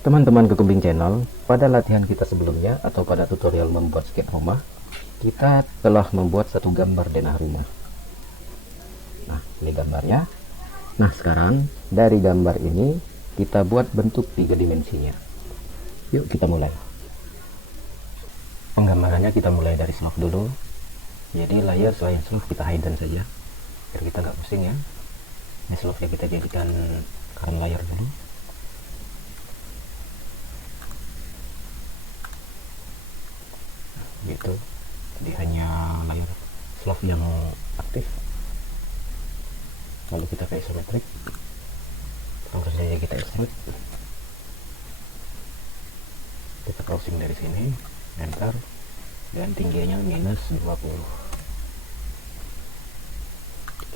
Teman-teman Kekumbing Channel, pada latihan kita sebelumnya atau pada tutorial membuat skate rumah, kita telah membuat satu gambar denah rumah. Nah, ini gambarnya. Nah, sekarang dari gambar ini kita buat bentuk 3 dimensinya. Yuk kita mulai. Penggambarannya kita mulai dari slope dulu. Jadi layer selain slope kita hidden saja, biar kita nggak pusing ya. Ini slope-nya kita jadikan current layer dulu. Gitu, jadi hanya layer slope yang aktif. Lalu kita ke isometric, langsung saja kita extrude, kita crossing dari sini, enter, dan tingginya minus 20.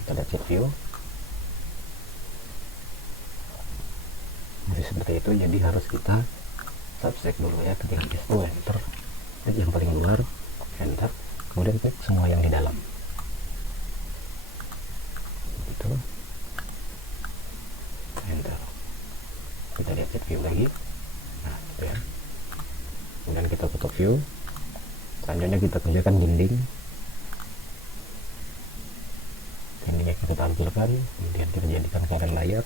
Kita lihat set view, jadi seperti itu. Jadi harus kita subtract dulu ya, ketika S2 enter, klik yang paling luar, enter, kemudian klik semua yang di dalam. Itu, enter. Kita lihat set view lagi. Nah, gitu ya. Kemudian kita tutup view. Selanjutnya kita kerjakan dinding. Dindingnya kita tampilkan, kemudian kita jadikan current layer.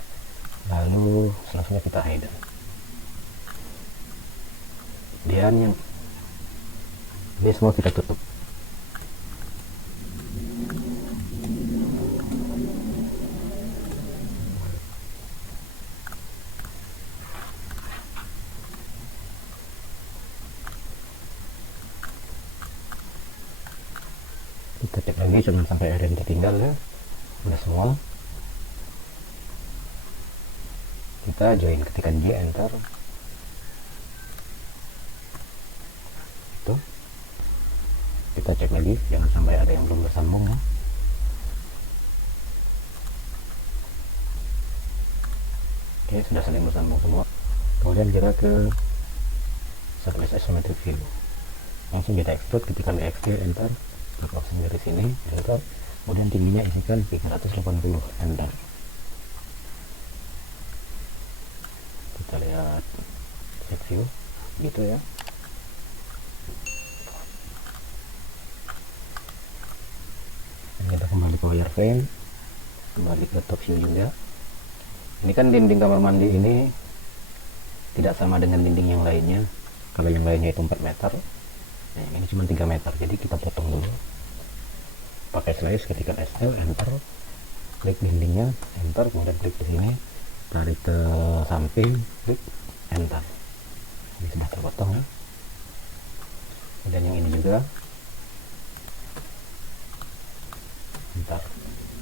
Lalu selanjutnya kita hidden. Dan yang ini semua kita tutup. Kita cek lagi jangan sampai ada yang tertinggal ya. Udah semua. Kita join, ketikkan J, enter. Itu. Kita cek lagi jangan sampai ada yang belum bersambung ya. Oke, sudah saling bersambung semua. Kemudian kita ke surface isometric view, langsung kita extrude, ketikkan EXT, enter, kita closing dari sini, enter, kemudian tingginya isikan 380, enter. Kita lihat set view gitu ya. Kita kembali ke wireframe, kembali ke top view juga. Ini kan dinding kamar mandi ini tidak sama dengan dinding yang lainnya. Kalau yang lainnya itu 4 meter, nah ini cuma 3 meter, jadi kita potong dulu pakai slice, ketika SL, enter, klik dindingnya, enter, kemudian klik di sini, tarik ke samping, klik enter. Ini sudah terpotong ya. Dan yang ini juga, enter.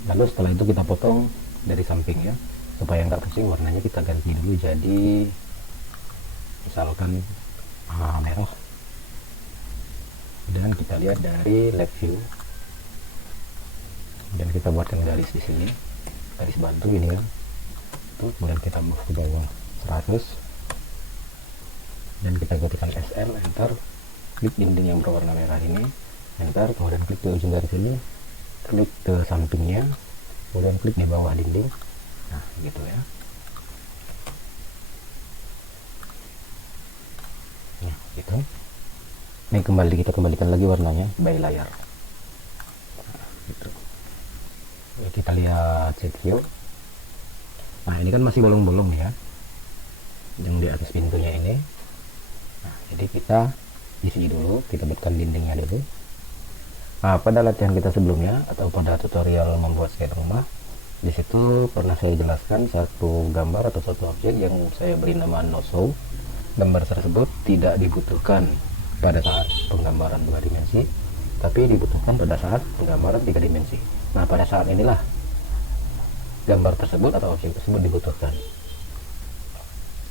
Lalu setelah itu kita potong dari samping ya, supaya nggak pusing. Warnanya kita ganti dulu jadi misalkan merah. Dan kita lihat dari left view, dan kita buatkan garis di sini, garis bantu ini kan. Tuh, kemudian kita move ke bawah 100, dan kita ketikkan SL, enter, klik dinding yang berwarna merah ini, enter, kemudian klik ke ujung garis ini, klik ke sampingnya, kemudian klik di bawah dinding. Nah, gitu ya. Nah, gitu. Ini kita kembalikan lagi warnanya by layer. Nah, gitu. Ini kita lihat set view. Nah, ini kan masih bolong-bolong ya, yang di atas pintunya ini. Nah, jadi kita isi dulu, kita buatkan dindingnya dulu. Nah, pada latihan kita sebelumnya atau pada tutorial membuat skate rumah, di situ pernah saya jelaskan satu gambar atau satu objek yang saya beri nama no show. Gambar tersebut tidak dibutuhkan pada saat penggambaran 2 dimensi, tapi dibutuhkan pada saat penggambaran 3 dimensi. Nah, pada saat inilah gambar tersebut atau objek tersebut dibutuhkan.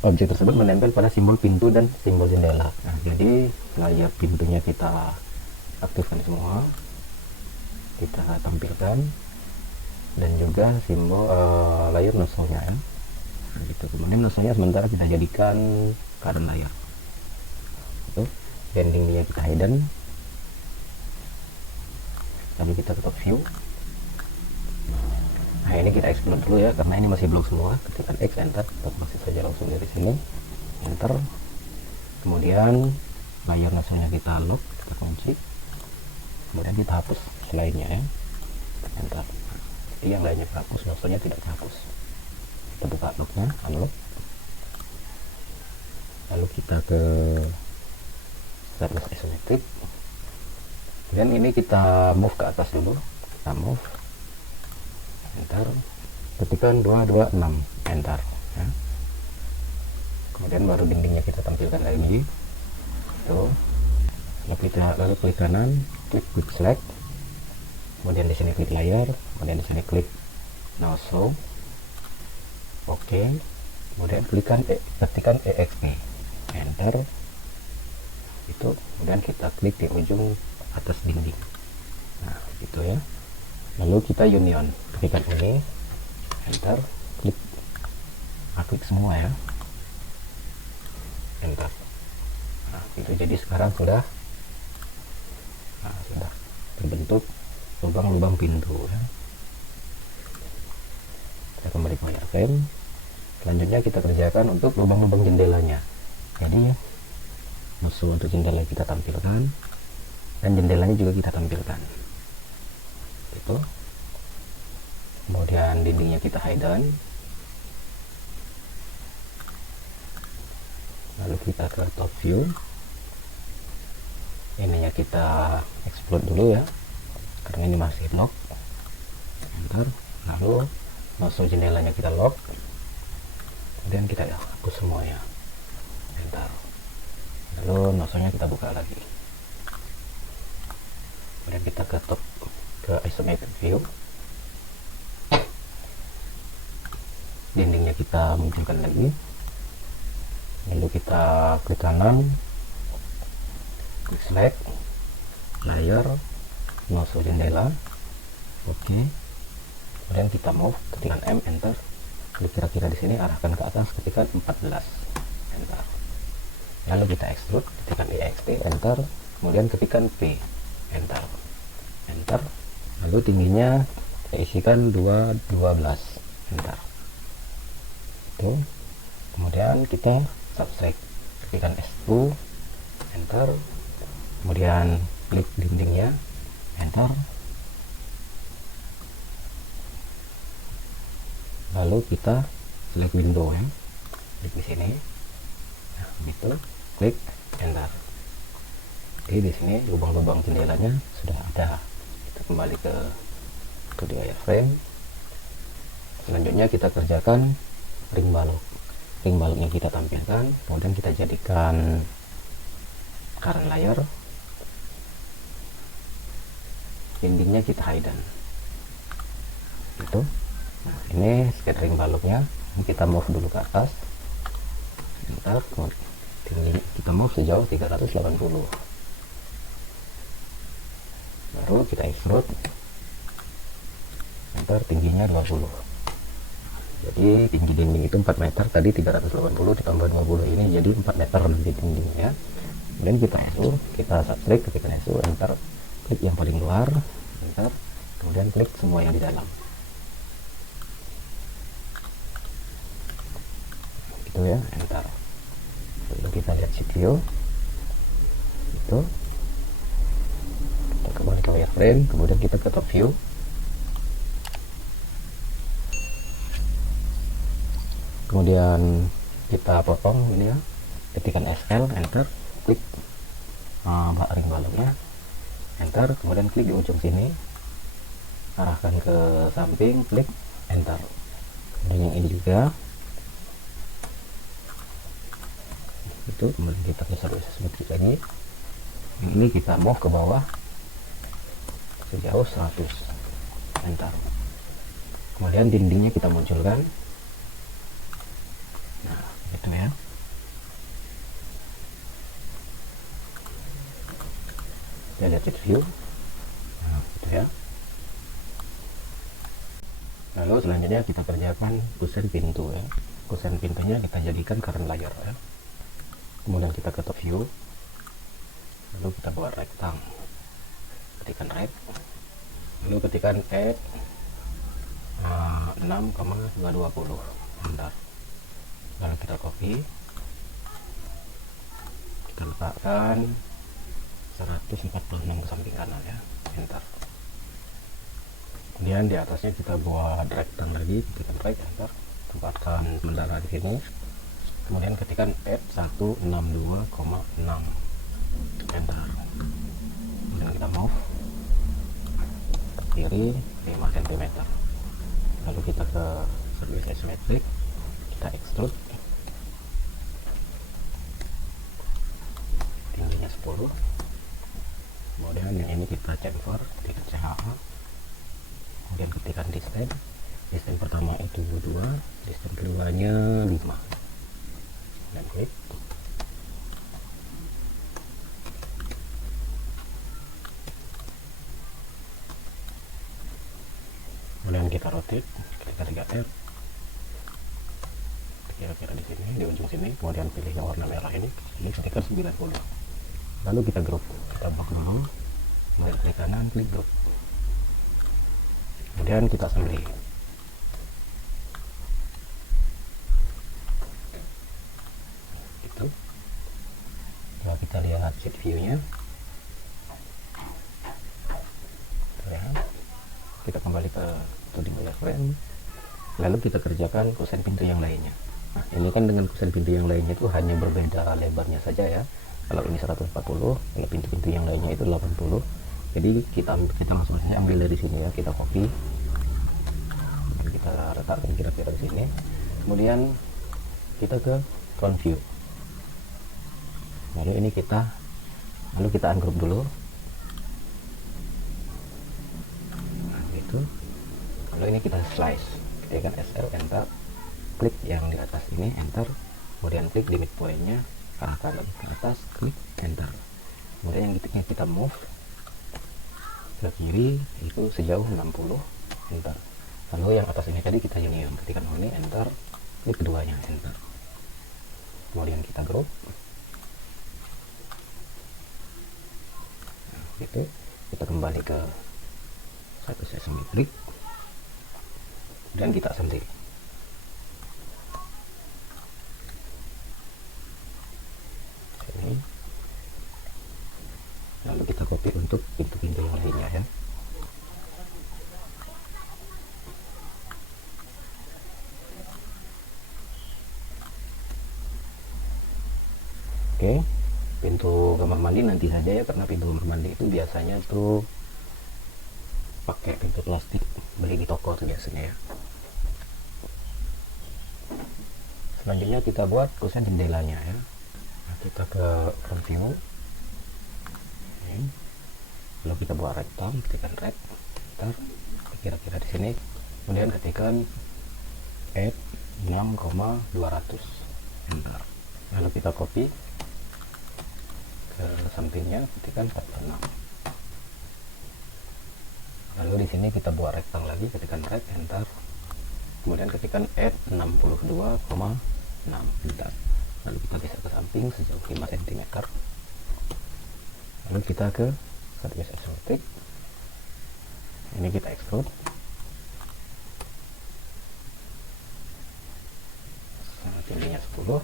Objek tersebut menempel pada simbol pintu dan simbol jendela. Nah, jadi layar pintunya kita aktifkan semua, kita tampilkan, dan juga simbol layar nosonya ya. Nah, gitu. Kemudian nosonya sementara kita jadikan current layer. Itu bendingnya kita hidden, lalu kita tutup view. Nah, ini kita explode dulu ya, karena ini masih blok semua. Ketikkan X, enter, kita masih saja langsung dari sini. enter. Kemudian layar nosonya kita lock, kita kunci, kemudian kita hapus selainnya ya, enter. Jadi yang lainnya terhapus, nosonya tidak terhapus. Kita buka locknya, unlock, lalu kita ke stylus isometrik. Kemudian ini kita move ke atas dulu, kita move, enter, ketikan 226, enter ya. Kemudian baru dindingnya kita tampilkan lagi tuh. Lalu klik kanan, klik quick select, kemudian di sini klik layar, kemudian di sini klik no show, oke. Kemudian ketikan EXP, enter itu. Kemudian kita klik di ujung atas dinding, nah gitu ya. Lalu kita union, ketikan ini, enter, klik semua ya, enter. Nah itu, jadi sekarang sudah terbentuk lubang-lubang pintu ya. Kita kembali ke wireframe. Selanjutnya kita kerjakan untuk lubang-lubang jendelanya. Jadi musuh untuk jendela kita tampilkan, dan jendelanya juga kita tampilkan itu. Kemudian dindingnya kita hidden, lalu kita ke top view, ininya kita explode dulu ya karena ini masih lock, enter. Lalu musuh jendelanya kita lock, kemudian kita hapus semuanya, enter. Lalu nosonya kita buka lagi, kemudian kita ke top, ke isometric view, dindingnya kita munculkan lagi, lalu kita klik kanan, klik select, layar, musuh jendela, oke. Kemudian kita move, ketikan M, enter, klik kira-kira di sini, arahkan ke atas, ketikan 14, enter. Lalu kita extrude, ketikan EXT, enter, kemudian ketikan P, enter, enter. Lalu tingginya kita isikan 212, enter. Tuh. Kemudian kita subtract, ketikan S2, enter, kemudian klik dindingnya, enter. Lalu kita select window ya, klik di sini, nah gitu, klik enter. Jadi di sini lubang-lubang jendelanya sudah ada. Kita kembali ke 2D wireframe. Selanjutnya kita kerjakan ring balok. Ring baloknya kita tampilkan, kemudian kita jadikan current layer, dindingnya kita hidden itu. Nah ini scattering baloknya, kita move dulu ke atas, enter, kita move sejauh 380, baru kita extrude, enter, tingginya 20. Jadi tinggi dinding itu 4 meter, tadi 380 ditambah 20, ini jadi 4 meter nanti dindingnya. Kemudian kita SU, kita subtract, ketika SU, enter, klik yang paling luar, enter, kemudian klik semua yang di dalam itu ya, enter. Lalu kita lihat video itu, kita kembali ke wireframe, kemudian kita ke top view, kemudian kita potong ini ya, ketikan SL, enter, klik ring baloknya, enter, kemudian klik di ujung sini, arahkan ke samping, klik enter. Kemudian yang ini juga itu, kemudian kita geser sedikit lagi, yang ini kita move ke bawah sejauh 100, enter. Kemudian dindingnya kita munculkan, nah itu ya. Kita lihat view, nah itu ya. Lalu selanjutnya kita kerjakan kusen pintu ya. Kusen pintunya kita jadikan current layer ya. Kemudian kita ke top view, lalu kita buat rectang, ketikan right, lalu ketikan add 6,220, enter. Lalu kita copy, letakkan 146 ke samping kanan ya, enter. Kemudian di atasnya kita buat rectangle lagi, tekan right, enter. Tempatkan sementara di sini. Kemudian ketikkan add 162,6, enter. Kemudian kita move ke kiri 5 cm. Lalu kita ke service isometric, kita extrude tingginya 10. Kemudian yang ini kita chamfer, kita CHA. Kemudian ketikkan distance pertama itu 2, distance keduanya 5, dan klik. Kemudian kita rotate, ketika 3R kira-kira di sini, di ujung sini. Kemudian pilih yang warna merah ini ketikkan 90. Lalu kita group, kita bak dulu, kemudian klik kanan, klik group. Kemudian kita assembly. Itu. Coba kita lihat sheet view-nya. Ya. Kita kembali ke 2D wireframe. Lalu kita kerjakan kusen pintu yang lainnya. Nah, ini kan dengan kusen pintu yang lainnya itu hanya berbeda lebarnya saja ya. Kalau ini 140, kalau pintu-pintu yang lainnya itu 80. Jadi kita langsung saja ambil dari sini ya, kita copy, kita letakkan kira-kira di sini. Kemudian kita ke front view. Lalu kita ungroup dulu. Nah, itu. Lalu ini kita slice, ketikkan SL, enter. Klik yang di atas ini, enter. Kemudian klik limit point-nya, arahkan lagi ke atas, klik enter. Kemudian yang kita move ke kiri itu sejauh 60, enter. Lalu yang atas ini tadi kita union, ketikkan ini, enter. Klik keduanya, enter. Kemudian kita group. Nah, itu kita kembali ke satu isometrik dan kita assembly. Lalu kita copy untuk pintu-pintu yang lainnya ya. Oke, pintu kamar mandi nanti saja ya, karena pintu kamar mandi itu biasanya tuh pakai pintu plastik, beli di toko tuh biasanya ya. Selanjutnya kita buat kusen jendelanya ya. Nah, kita ke front view. Lalu kita buat rectangle, ketikkan right, kira-kira di sini. Kemudian ketikkan add 6,200, enter. Lalu kita copy ke sampingnya, ketikkan 46. Lalu di sini kita buat rectangle lagi, ketikkan right, enter. Kemudian ketikkan add 62,6, enter. Lalu kita geser ke samping sejauh 5 cm. Lalu kita ke service isometrik. Ini kita extrude. Tingginya 10.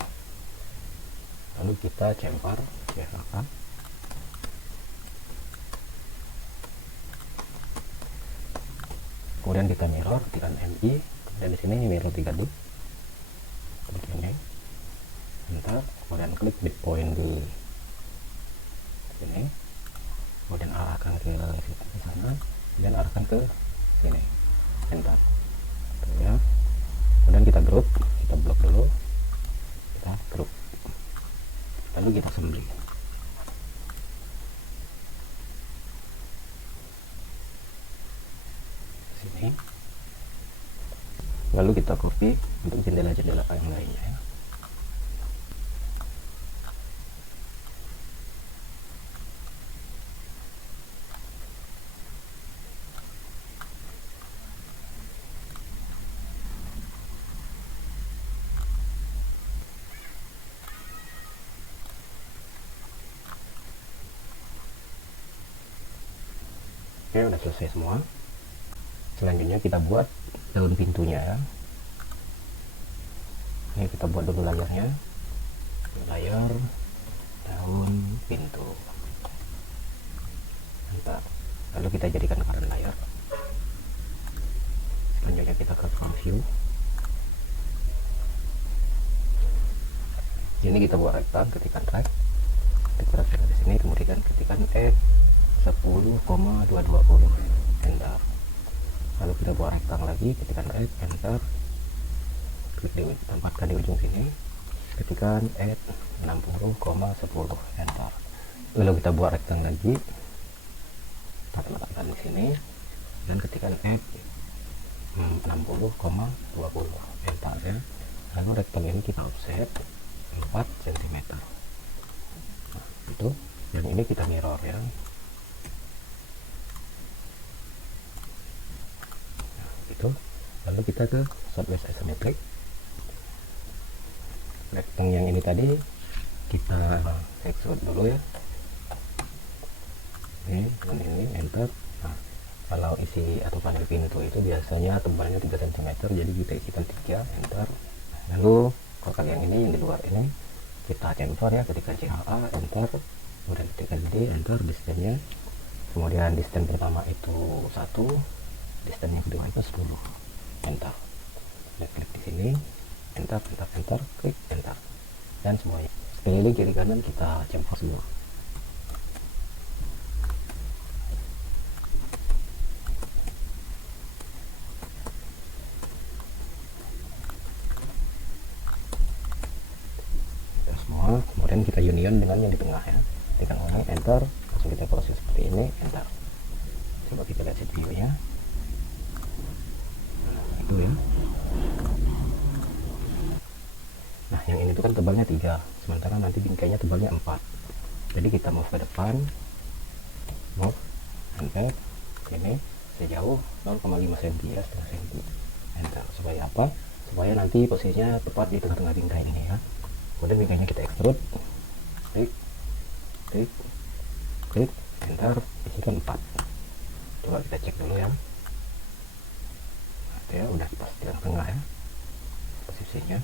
Lalu kita chamfer, ya kan. Kemudian kita mirror, ketikkan MI. Kemudian di sini mirror 3D. Klik ini, enter. Kemudian klik midpoint di sini. Kemudian arahkan ke sana, kemudian arahkan ke sini, enter. Ya. Kemudian kita group, kita blok dulu, kita group. Lalu kita assembly. Sini. Lalu kita copy untuk jendela-jendela yang lainnya ya. Oke, udah selesai semua. Selanjutnya kita buat daun pintunya. Ini kita buat dulu layarnya. Layar, daun, Ini kita buat rektang, ketikkan drag, kita di sini, kemudian ketikkan F 10,22 poin, enter. Lalu kita buat rektang lagi, ketikkan F, enter, klik di, tempatkan di ujung sini, ketikkan F 60,10, enter. Lalu kita buat rektang lagi, kita letakkan di sini dan ketikkan F 60,20, enter ya. Lalu rektang ini kita offset 4 cm. Nah, itu yang ini kita mirror ya. Nah, itu lalu kita ke Southwest Isometric. Rektang yang ini tadi kita extrude dulu ya. Ini enter. Nah, kalau isi atau panel pintu itu biasanya tebalnya 3 cm, jadi kita isikan 3, enter. Lalu kotak yang ini, yang di luar ini kita chamfer ya, ketika CHA, enter, kemudian ketika D, enter, distance-nya, kemudian distance pertama itu 1, distance yang kedua itu 10, enter. Klik di sini, enter, enter, enter, klik enter, dan semuanya sekeliling kiri kanan kita chamfer semua. Kemudian kita union dengan yang di tengah ya, tekan ulang, enter, langsung kita proses seperti ini, enter. Coba kita lihat set view nya. Nah, itu ya. Nah, yang ini tuh kan tebalnya 3, sementara nanti bingkainya tebalnya 4, jadi kita move ke depan, move, enter, ini sejauh 0,5 cm ya, setengah cm, enter. Supaya apa? Supaya nanti posisinya tepat di tengah-tengah bingkai ini ya. Kemudian bingkainya kita extrude, klik, klik, klik, enter, isikan 4. Coba kita cek dulu ya. Nah, itu ya, udah pas di tengah ya posisinya.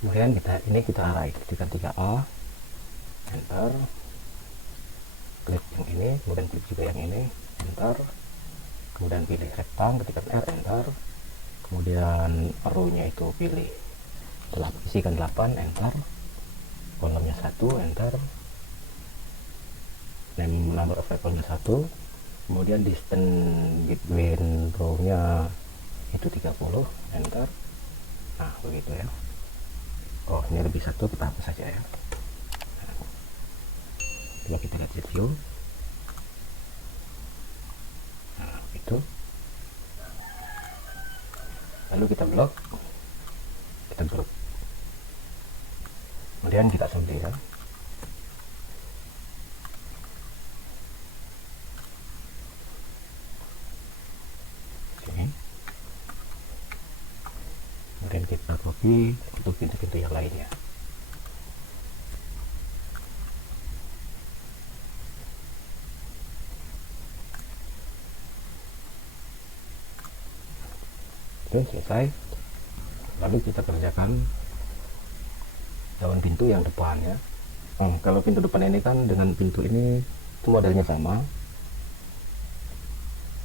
Kemudian kita arahi, ketikkan 3A, enter, klik yang ini, kemudian klik juga yang ini, enter, kemudian pilih rektang, ketikkan R, enter, kemudian row-nya itu pilih isikan 8, enter, kolomnya 1, enter, name number of record-nya 1, kemudian distance between row-nya itu 30, enter. Nah, begitu ya. Oh, ini lebih 1, kita hapus saja ya. Coba kita lihat set view. Nah, itu. Lalu kita blok, kita group, kemudian kita assembly ya. Sini. Kemudian kita copy untuk pintu-pintu yang lainnya. Oke, selesai. Lalu kita kerjakan daun pintu yang depan ya. Kalau pintu depan ini kan dengan pintu ini itu modelnya sama,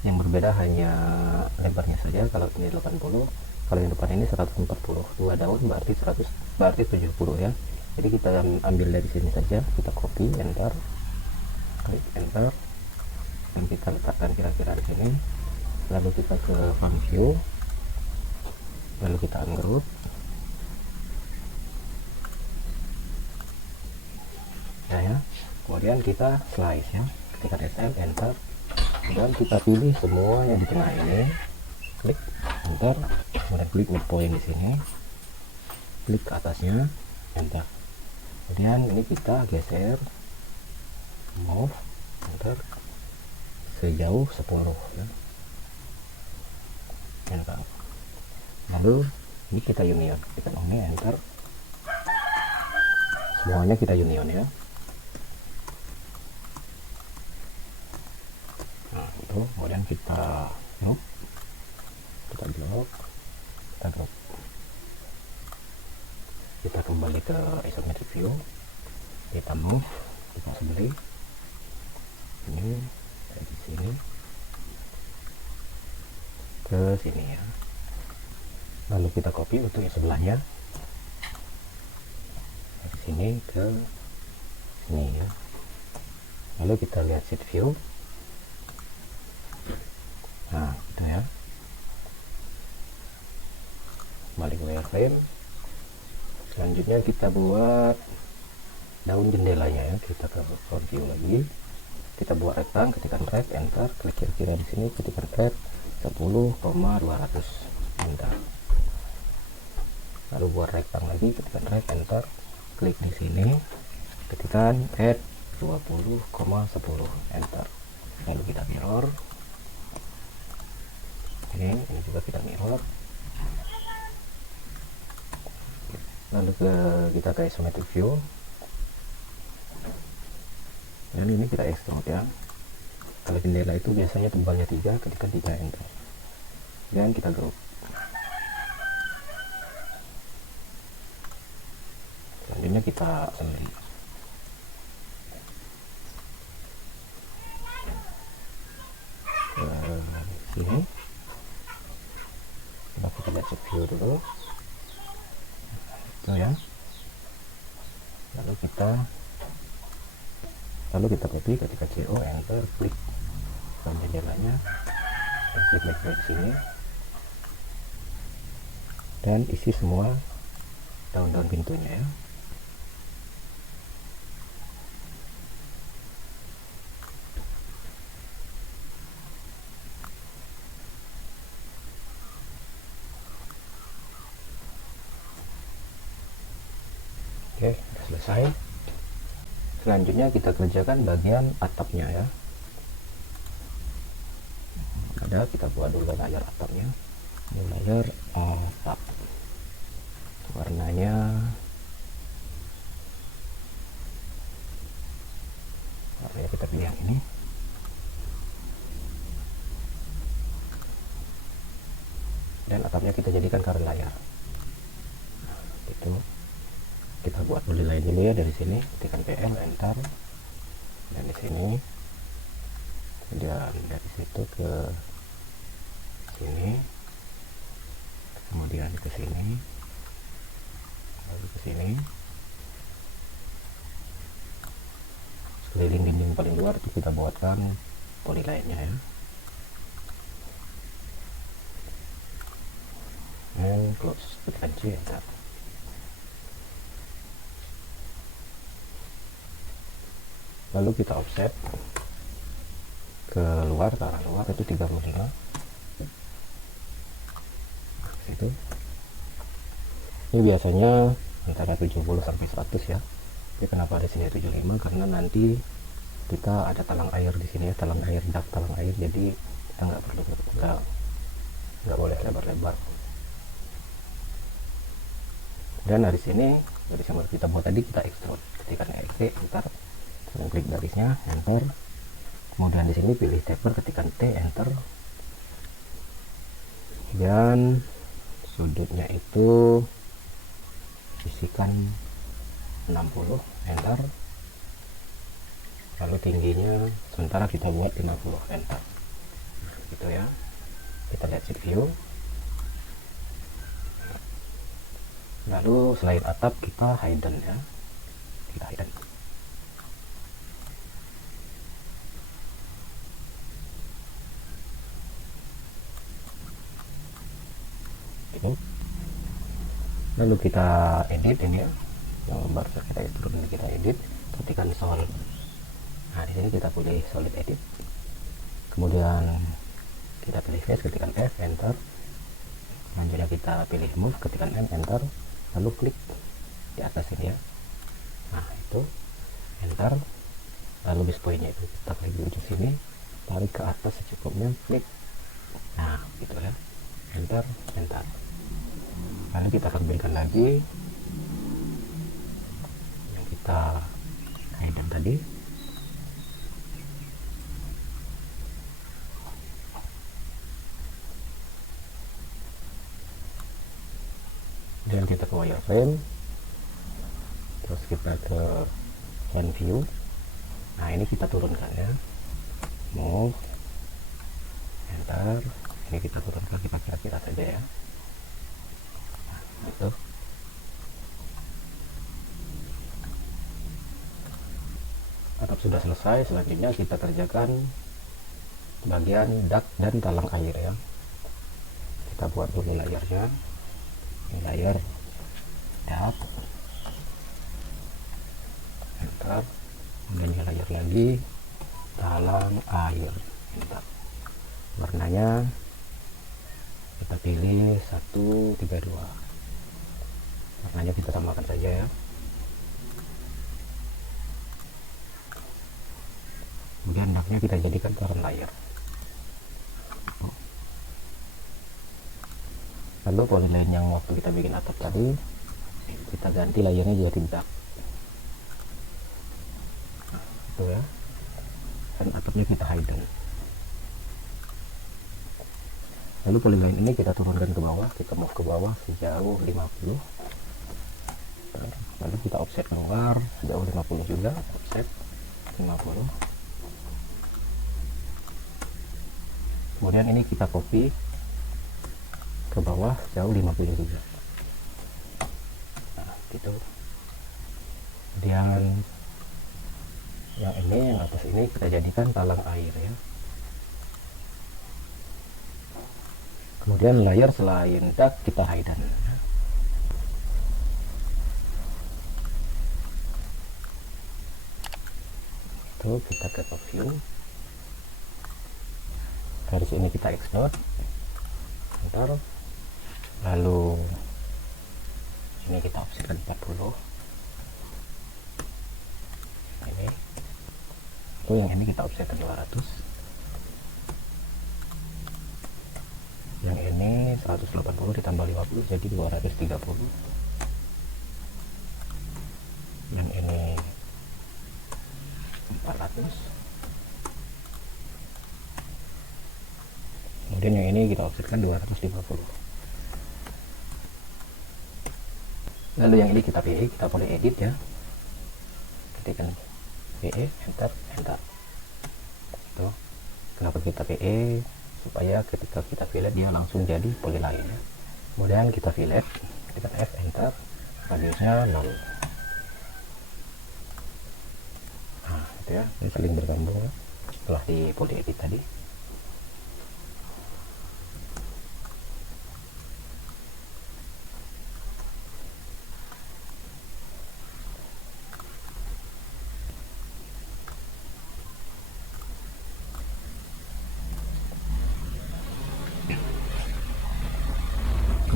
yang berbeda hanya lebarnya saja. Kalau ini 80, kalau yang depan ini 140, 2 daun berarti 70 ya. Jadi kita ambil dari sini saja, kita copy, enter, klik enter, dan kita letakkan kira-kira di sini. Lalu kita ke front view, lalu kita ungroup, ya. Kemudian kita slice ya, ketika SM, enter, dan kita pilih semua yang di tengah ini, klik enter, kemudian klik midpoint di sini, klik ke atasnya, enter. Kemudian ini kita geser, move, enter, sejauh 10 ya, enter. Lalu ini kita union, kita ini enter, semuanya kita union ya. Nah, itu kemudian kita blok, kita kembali ke isometric view, kita move, kita assembly ini dari sini ke sini ya. lalu kita copy untuk yang sebelahnya dari sini ke sini ya. Lalu kita lihat sheet view. Nah gitu ya, balik wireframe. Selanjutnya kita buat daun jendelanya ya, kita ke front view lagi, kita buat rectang, ketikkan drag enter, klik kiri-kiri di sini, ketikkan add 10,200 enter. Lalu buat rectang lagi, ketikkan drag enter, klik di sini, ketikkan add 20,10 enter. Lalu kita mirror, ini juga kita mirror. Lalu kita ke isometric view, dan ini kita extrude ya. Kalau jendela itu biasanya tebalnya 3, ketikkan 3 enter, dan kita group. Selanjutnya kita assembly. Sini kita lihat sheet view dulu itu ya. Lalu kita copy, ketika CO enter, klik jendelanya, klik back sini, dan isi semua daun-daun pintunya ya. Oke, sudah selesai. Selanjutnya kita kerjakan bagian atapnya ya. Kita buat dulu layar atapnya. Ini layar atap. Warnanya kita pilih yang ini. Dan atapnya kita jadikan cover layar. Itu kita buat polyline dulu ya, dari sini ketikkan PL enter, dan di sini, dan dari situ ke sini, kemudian ke sini, lalu ke sini, sekeliling dinding paling luar itu kita buatkan polyline-nya ya. And close, tekan C enter. Lalu kita offset ke luar, ke arah luar itu 35 itu. Ini biasanya antara 70 sampai 100 ya. Jadi kenapa di sini 75? Karena nanti kita ada talang air di sini ya, talang air, dak talang air, jadi kita nggak boleh lebar-lebar. Dan dari sini, dari yang kita buat tadi, kita extrude, ketikkan EXT enter, dan klik garisnya enter, kemudian di sini pilih taper, ketikkan T enter, dan sudutnya itu isikan 60 enter, lalu tingginya sementara kita buat 50 enter, gitu ya. Kita lihat sheet view. Lalu selain atap kita hidden ya, kita hidden. Lalu kita edit ini ya, baru kita extrude, ini kita edit, ketikkan solid. Nah di sini kita pilih solid edit, kemudian kita pilih face, ketikkan F enter, selanjutnya kita pilih move, ketikkan M enter, lalu klik di atas ini ya. Nah itu enter, lalu base point-nya itu kita klik di ujung sini, tarik ke atas secukupnya, klik. Nah gitu ya, enter enter. Lalu kita tampilkan lagi yang kita hidden tadi. Dan kita ke wireframe, terus kita ke front view. Nah ini kita turunkan ya, move enter, ini kita turunkan, kita kira-kira saja ya. sudah selesai, selanjutnya kita kerjakan bagian dak dan talang air ya. Kita buat dulu layarnya. Ini layar dak, enter, kemudian layar lagi talang air, enter. Warnanya kita pilih 132, warnanya kita samakan saja ya. Kemudian daknya kita jadikan current layar. Lalu polyline yang waktu kita bikin atap tadi, kita ganti layarnya jadi dak. Nah, itu ya. Dan atapnya kita hidden. Lalu polyline ini kita turunkan ke bawah, kita move ke bawah sejauh 50. Lalu kita offset keluar sejauh 50 juga, offset 50. Kemudian ini kita copy ke bawah jauh 50 juga. Nah, gitu. Kemudian yang ini, yang atas ini kita jadikan talang air ya. Kemudian layar selain dak kita hidden. Itu kita ke top view. Garis ini kita extrude. Bentar. Lalu ini kita offsetkan 40. Ini. Itu yang ini kita offsetkan 200. Yang ini 180 ditambah 50 jadi 230. Yang ini 400. Kemudian yang ini kita offsetkan 250. Lalu yang ini kita PE, kita boleh edit ya. Ketikkan PE, enter, enter. Tuh. Kenapa kita PE? Supaya ketika kita fillet dia langsung jadi polyline ya. Kemudian kita fillet, tekan F, enter, radiusnya 0. Nah, itu ya, ini saling bergabung ya. Setelah di poly edit tadi.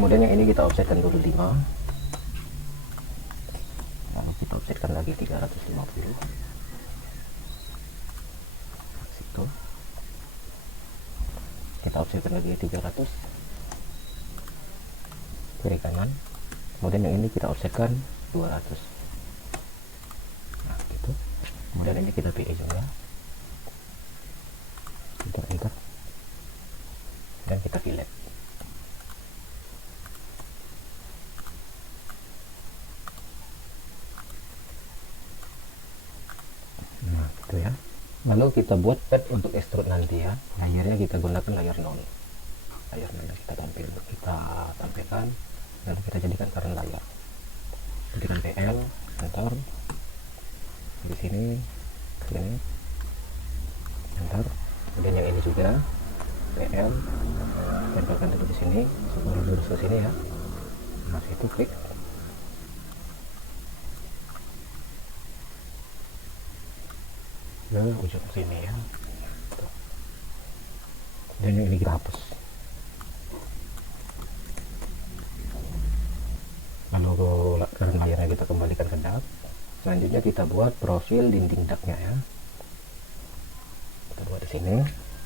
Kemudian yang ini kita offsetkan dulu 5, lalu kita offsetkan lagi 350. Situ kita offsetkan lagi 300 kiri kanan. Kemudian yang ini kita offsetkan 200. Nah gitu. Kemudian ini kita PE juga, kita enter dan kita fillet. Ya. Lalu kita buat pad untuk extrude nanti ya. Layarnya kita gunakan layar 0. Layar 0 kita tampilkan lalu kita jadikan current layar. Jadikan PL, enter. Di sini, enter. Kemudian yang ini juga PL, tempelkan dulu di sini, sebelum lurus ke sini ya. Nah, itu klik. Ke ujung sini ya. Dan yang ini kita hapus. Lalu current layarnya kita kembalikan ke dak. Selanjutnya kita buat profil dinding daknya ya. Kita buat di sini,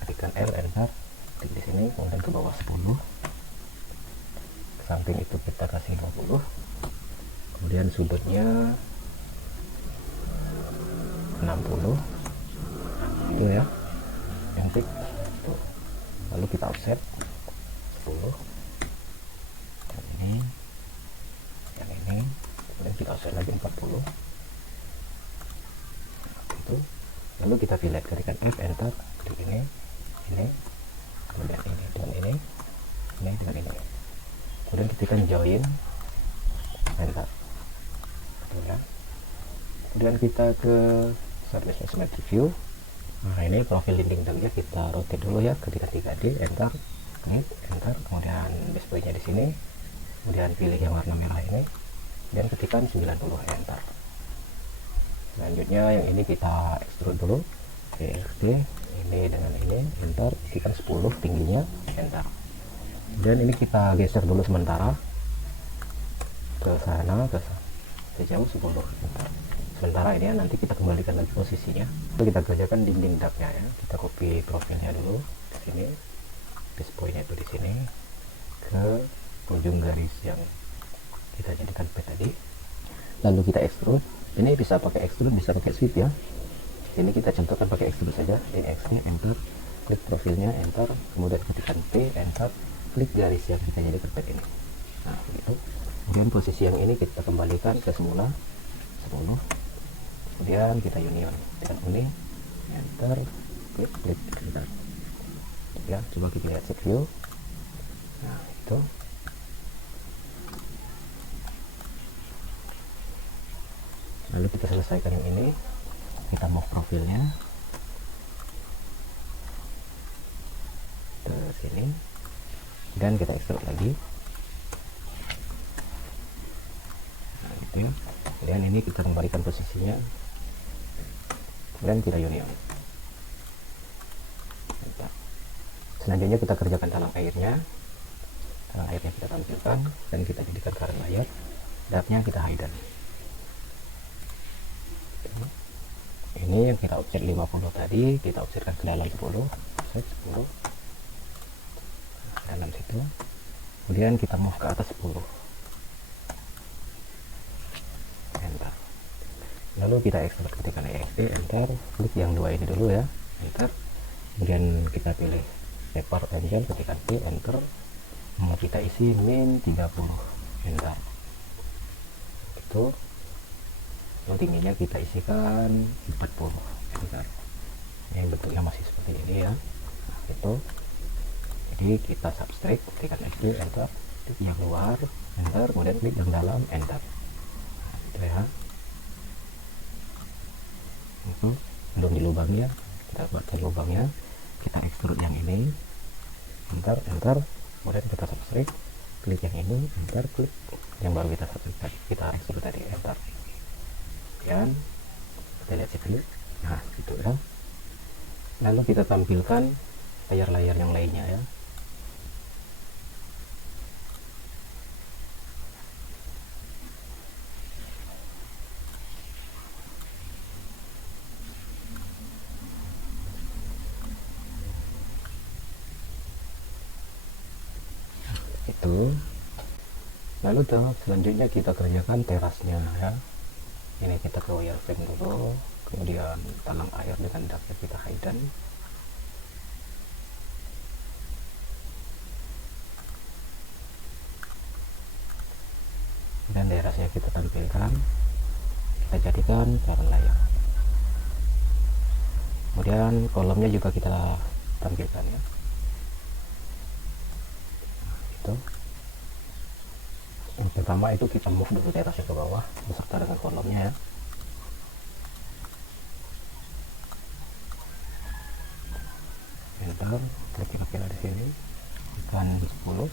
ketikkan L, enter, klik di sini, kemudian ke bawah 10. Ke samping itu kita kasih 20. Kemudian sudutnya 60. Itu ya, cantik. Tuh. Lalu kita offset 10. Yang ini, kemudian kita offset lagi 40. Itu. Lalu kita fillet, ketikkan F, enter, klik ini, kemudian ini dengan ini dengan ini. Kemudian ketikkan join, enter. Gitu ya. Kemudian kita ke service smart view. Nah, ini profil dinding dagnya kita rotate dulu ya ke 3D, enter, klik, enter, kemudian display-nya di sini, kemudian pilih yang warna merah ini, dan ketikkan 90, enter. Selanjutnya yang ini kita extrude dulu, oke, ini dengan ini, enter, ketikkan 10 tingginya, enter. Dan ini kita geser dulu sementara ke sana, sejauh 10, enter. Sementara ini ya, nanti kita kembalikan lagi posisinya. Lalu kita kerjakan dinding dagnya ya. Kita copy profilnya dulu di sini, display-nya itu di sini, ke ujung garis yang kita jadikan P tadi. Lalu kita extrude. Ini bisa pakai extrude, bisa pakai sweep ya. Ini kita contohkan pakai extrude saja. Ini X-nya, enter, klik profilnya, enter, kemudian ketikkan P, enter, klik garis yang kita jadikan P ini. Nah, gitu. Kemudian posisi yang ini kita kembalikan ke semula 10. Kemudian kita union dengan ini, enter, klik, enter. Ya, coba kita lihat set view. Nah, itu. Lalu kita selesaikan yang ini, kita move profilnya ke sini, dan kita extrude lagi. Nah, gitu ya. Kemudian ini kita kembalikan posisinya, dan kita union. Selanjutnya kita kerjakan talang airnya. Talang airnya kita tampilkan dan kita jadikan current layer. Depth-nya kita hidden. Ini yang kita offset 50 tadi, kita offsetkan ke dalam 10, offset 10, dalam situ. Kemudian kita move ke atas 10. Enter. Lalu kita extrude ketika EXT, enter, klik yang dua ini dulu ya, enter. Kemudian kita pilih paper engine, ketika P, enter. Mau kita isi min 30, enter. Itu. Lalu tingginya kita isikan 40, enter. Ini bentuknya masih seperti ini ya. Nah, itu. Jadi kita subtract, ketika XD, enter, klik yang luar, enter, kemudian klik yang dalam, enter. Nah, itu ya. Belum di lubangnya, kita buatkan lubangnya, kita extrude yang ini, enter, kemudian kita subtract, klik yang ini, enter, klik yang baru kita subtract tadi, kita extrude tadi, enter. Kemudian kita lihat sini, nah gitu ya. Lalu kita tampilkan layar-layar yang lainnya ya. Itu. Lalu selanjutnya kita kerjakan terasnya ya. Ini kita ke wireframe dulu, kemudian talang air dengan dapnya kita hidden. Dan terasnya kita tampilkan, kita jadikan current layer. Kemudian kolomnya juga kita tampilkan ya. Itu. Yang pertama itu kita move dulu terasnya ke bawah beserta dengan kolomnya ya. Enter, klik kira-kira di sini, tekan 10.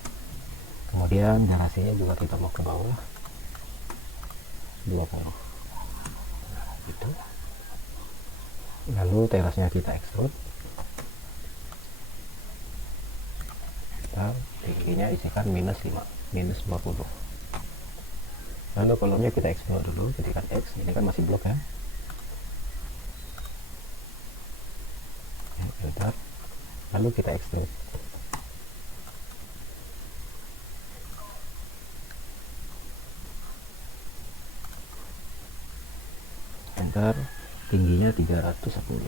Kemudian garasinya juga kita mau ke bawah 20. Nah, gitu. Lalu terasnya kita extrude. Kita tingginya isikan minus 50. Lalu kolomnya kita extrude dulu, ketikkan X, ini kan masih blok ya. Enter. Lalu kita extrude. Enter, tingginya 310.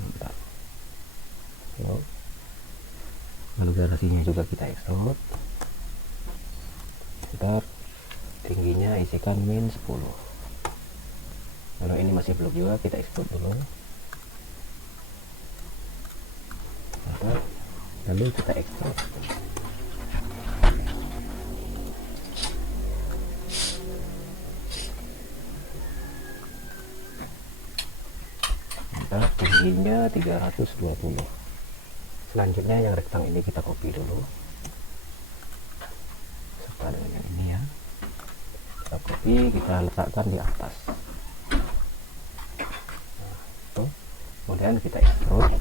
Enter. Lalu garasinya juga kita extrude. Enter, tingginya isikan min 10. Lalu ini masih blok juga, kita extrude dulu. Enter. Lalu kita extrude. tingginya 320. Selanjutnya yang rektang ini kita copy dulu serta dengan yang ini ya, kita copy, kita letakkan di atas. Nah, itu. Kemudian kita extrude.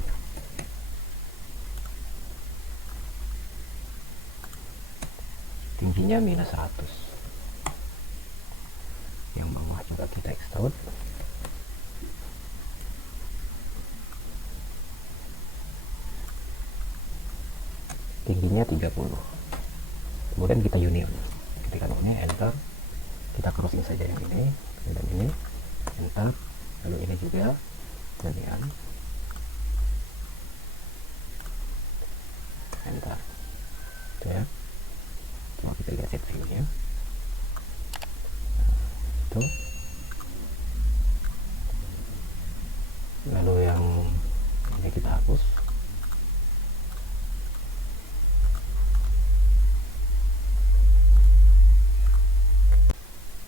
Tingginya -100. Yang bawah juga kita extrude. Tingginya 30. Kemudian kita union. Ketika ini enter, kita crossing saja yang ini dan ini, enter, lalu ini juga union, enter. Itu ya. Coba kita lihat set view-nya. Itu. Lalu yang ini kita hapus.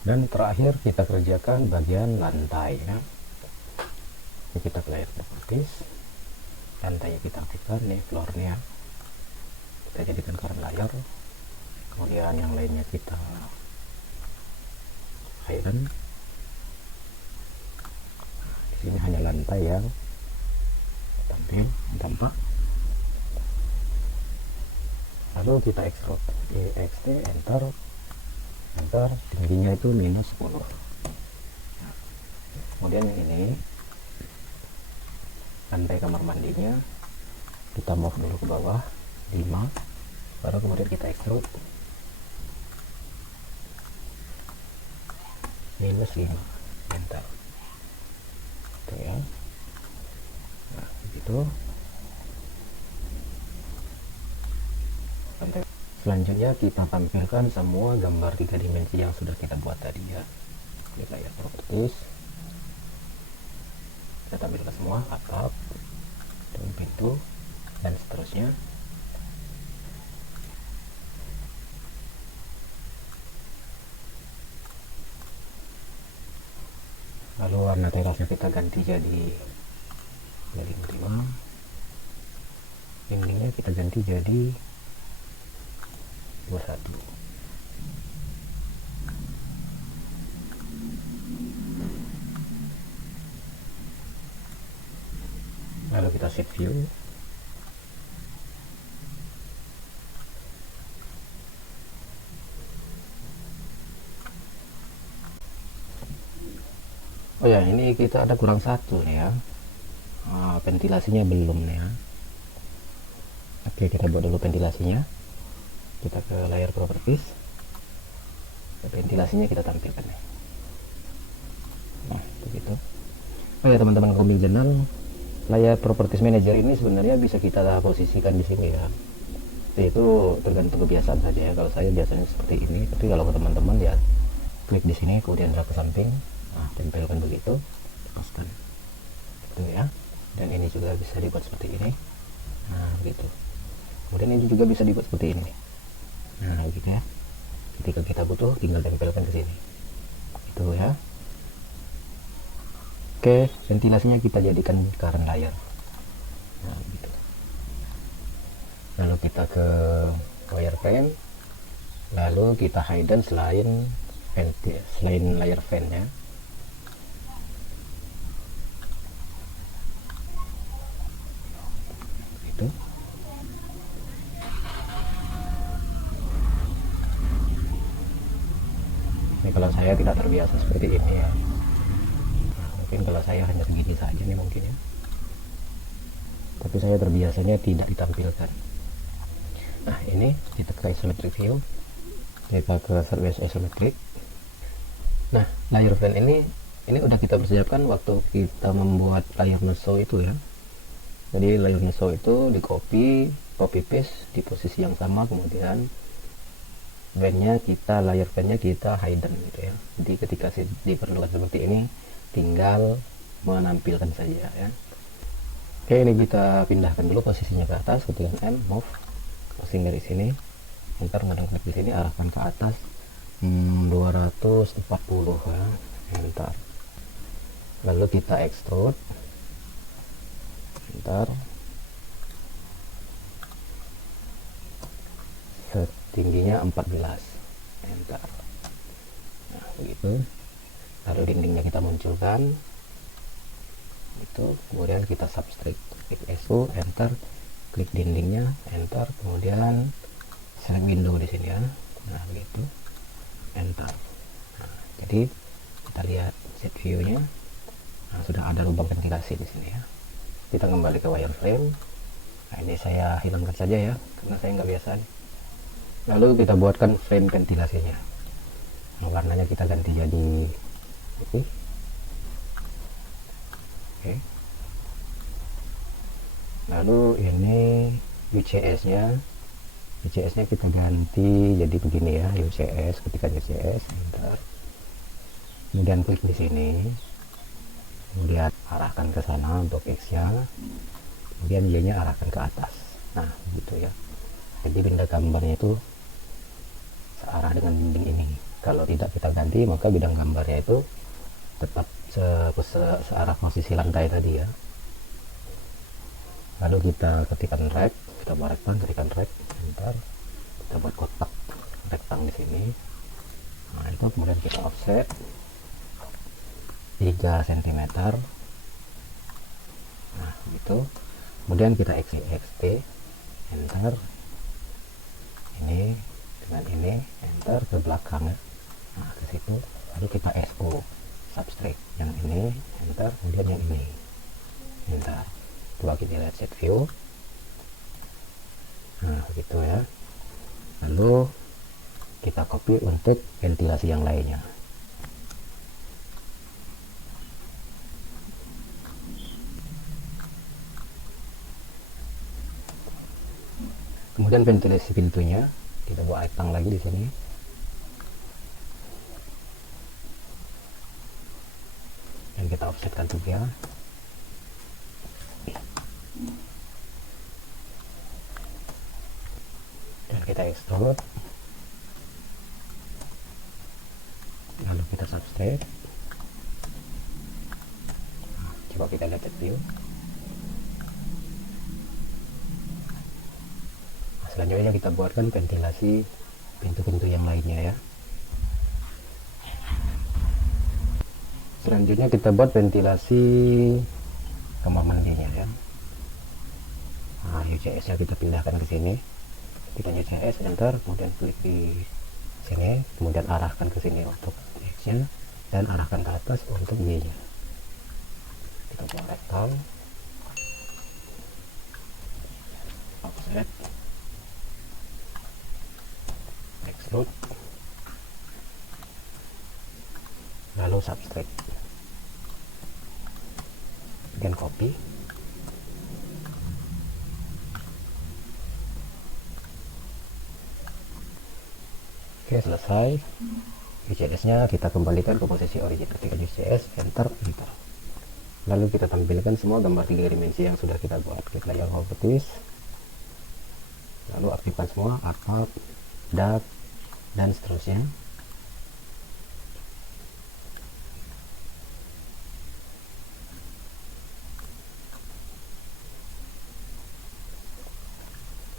Dan terakhir kita kerjakan bagian lantai ya. Ini kita ke layer properties, lantainya kita aktifkan nih, floornya kita jadikan current layer. Kemudian yang lainnya kita hidden. Di sini hanya lantai yang tampil tampak. Lalu kita extrude, ext, enter, tingginya itu -10. Nah, kemudian yang ini lantai kamar mandinya kita move dulu ke bawah 5, baru kemudian kita extrude -5, enter. Itu ya. Nah begitu. Selanjutnya kita tampilkan semua gambar 3 dimensi yang sudah kita buat tadi ya. Di layar properties kita tampilkan semua, atap dan pintu dan seterusnya. Lalu warna terasnya kita ganti jadi 5. Dindingnya kita ganti jadi 21. Lalu kita set view. Oh ya, ini kita ada kurang satu nih ya. Ventilasinya belum nih ya. Oke, kita buat dulu ventilasinya. Kita ke layar properties, ventilasinya kita tampilkan nih. Nah begitu. Oh ya teman-teman Kombil Channel, layar properties manager ini sebenarnya bisa kita posisikan di sini ya. Itu tergantung kebiasaan saja ya. Kalau saya biasanya seperti ini, tapi kalau teman-teman ya klik di sini, kemudian drag ke samping, nah, tempelkan begitu, lepaskan. Itu ya. Dan ini juga bisa dibuat seperti ini. Nah begitu. Kemudian ini juga bisa dibuat seperti ini. Nah gitu ya, ketika kita butuh tinggal tempelkan ke sini itu ya. Oke, ventilasinya kita jadikan current layer. Nah gitu. Lalu kita ke wireframe, lalu kita hidden selain layer fan ya. Itu. Ini kalau saya tidak terbiasa seperti ini ya. Nah, mungkin kalau saya hanya segini saja nih mungkin ya. Tapi saya terbiasanya tidak ditampilkan. Nah ini kita ke isometric view, kita ke surface isometric. Nah layer fan ini udah kita persiapkan waktu kita membuat layer meso itu ya. Jadi layer meso itu di copy paste di posisi yang sama, kemudian layer fan-nya kita hidden gitu ya. Jadi ketika diperlukan seperti ini tinggal menampilkan saja ya. Oke, ini kita pindahkan dulu posisinya ke atas, kemudian M move crossing dari sini, enter, klik di sini, arahkan ke atas 240 ya, enter. Lalu kita extrude enter. Tingginya 14, enter. Nah, begitu. Lalu dindingnya kita munculkan itu, kemudian kita subtract, klik SU, enter, klik dindingnya, enter, kemudian select window di sini ya. Nah, begitu, enter. Nah, jadi kita lihat set view-nya. Nah, sudah ada lubang ventilasi di sini ya. Kita kembali ke wireframe. Nah, ini saya hilangkan saja ya, karena saya nggak biasa nih. Lalu kita buatkan frame ventilasinya. Nah, warnanya kita ganti jadi putih. Oke. Lalu ini UCS-nya. UCS-nya kita ganti jadi begini ya, UCS, ketikkan UCS, enter. Kemudian klik di sini. Kemudian arahkan ke sana untuk X-nya. Kemudian Y-nya arahkan ke atas. Nah, gitu ya. Jadi benda gambarnya itu searah dengan dinding ini. Kalau tidak kita ganti, maka bidang gambarnya itu tetap searah posisi lantai tadi ya. Lalu kita ketikkan rect, kita buat rektang, ketikkan rect, enter. Kita buat kotak rektang di sini. Nah, itu kemudian kita offset 3 cm. Nah, gitu. Kemudian kita XT, enter. Ini dengan ini, enter ke belakang ya. Nah, ke situ. Lalu kita SO, subtract yang ini, enter, kemudian yang ini, enter. Coba kita lihat set view. Nah, begitu ya. Lalu kita copy untuk ventilasi yang lainnya. Kemudian ventilasi pintunya kita buat icon lagi di sini. Dan kita offsetkan juga. Dan kita extrude. Lalu kita subtract. Nah, coba kita lihat view. Selanjutnya kita buatkan ventilasi pintu-pintu yang lainnya ya. Selanjutnya kita buat ventilasi kamar mandinya ya. Nah, UCS nya kita pindahkan ke sini. Kita UCS, enter, kemudian klik di sini, kemudian arahkan ke sini untuk X nya, dan arahkan ke atas untuk Y nya. Kita buat rektal, offset, extrude, lalu subtract, dan copy. Oke, selesai. UCS nya kita kembalikan ke posisi origin, ketika UCS, enter, enter. Lalu kita tampilkan semua gambar 3 dimensi yang sudah kita buat. Klik layer hover twist, lalu aktifkan semua atap, dak, dan seterusnya.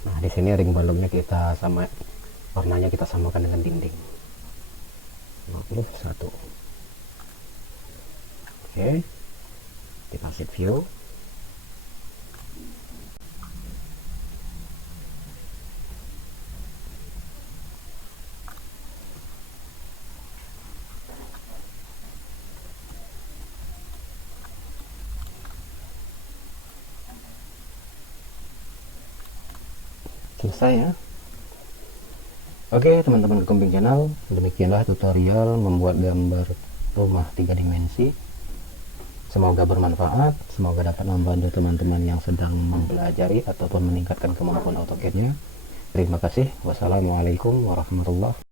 Nah, di sini ring balonnya kita sama, warnanya kita samakan dengan dinding 51. Oke, kita set view. Selesai ya. Oke teman-teman Kekumbing Channel, demikianlah tutorial membuat gambar rumah 3 dimensi. Semoga bermanfaat, semoga dapat membantu teman-teman yang sedang mempelajari ataupun meningkatkan kemampuan AutoCAD-nya. Terima kasih. Wassalamualaikum warahmatullahi wabarakatuh.